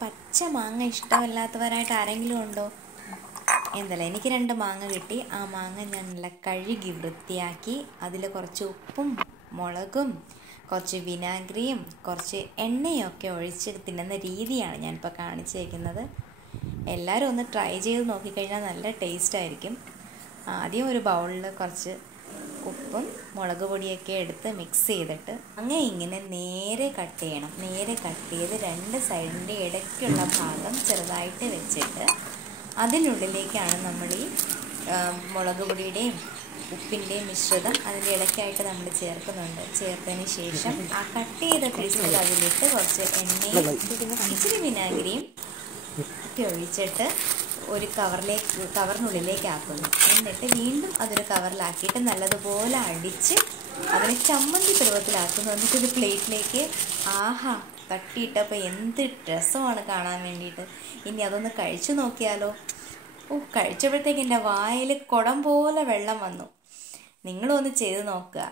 പച്ച മാങ്ങ ഇഷ്ടമല്ലാത്തവരായിട്ട് ആരെങ്കിലും ഉണ്ടോ? എന്തല്ല, എനിക്ക് 2 മാങ്ങ കിട്ടി. ആ മാങ്ങ ഞാൻ നല്ല കഴുകി വൃത്തിയാക്കി അതിൽ കുറച്ച് ഉപ്പും മുളകും കുറച്ച് വിനാഗിരിയും കുറച്ച് എണ്ണയും ഒക്കെ ഒഴിച്ച് തിന്നുന്ന രീതിയാണ് ഞാനിപ്പോൾ കാണിച്ചേക്കുന്നത്. എല്ലാവരും ഒന്ന് ട്രൈ ചെയ്ത് നോക്കിക്കഴിഞ്ഞാൽ നല്ല ടേസ്റ്റ് ആയിരിക്കും. ആദ്യം ഒരു ബൗളിൽ കുറച്ച് ഉപ്പും മുളക് പൊടിയൊക്കെ എടുത്ത് മിക്സ് ചെയ്തിട്ട് ഇങ്ങനെ നേരെ കട്ട് ചെയ്യണം. നേരെ കട്ട് ചെയ്ത് 2 സൈഡിൻ്റെ ഇടയ്ക്കുള്ള ഭാഗം ചെറുതായിട്ട് വെച്ചിട്ട് അതിനുള്ളിലേക്കാണ് നമ്മൾ ഈ മുളക് പൊടിയുടെയും ഉപ്പിൻ്റെയും മിശ്രിതം അതിൻ്റെ ഇടയ്ക്കായിട്ട് നമ്മൾ ചേർക്കുന്നുണ്ട്. ചേർത്തതിന് ശേഷം ആ കട്ട് ചെയ്ത പീസുകൾ അതിലിട്ട് കുറച്ച് എണ്ണയും ഇച്ചിരി വിനാഗിരിയും ഒക്കെ ഒഴിച്ചിട്ട് ഒരു കവറിനുള്ളിലേക്ക് ആക്കുന്നു. എന്നിട്ട് വീണ്ടും അതൊരു കവറിലാക്കിയിട്ട് നല്ലതുപോലെ അടിച്ച് അതിനെ ചമ്മന്തി പരുവത്തിലാക്കുന്നു. എന്നിട്ടൊരു പ്ലേറ്റിലേക്ക് തട്ടിയിട്ടപ്പോൾ എന്ത് രസമാണ് കാണാൻ വേണ്ടിയിട്ട്. ഇനി അതൊന്ന് കഴിച്ചു നോക്കിയാലോ? കഴിച്ചപ്പോഴത്തേക്ക് എൻ്റെ വായിൽ കുടം പോലെ വെള്ളം വന്നു. നിങ്ങളും ഒന്ന് ചെയ്ത് നോക്കുക.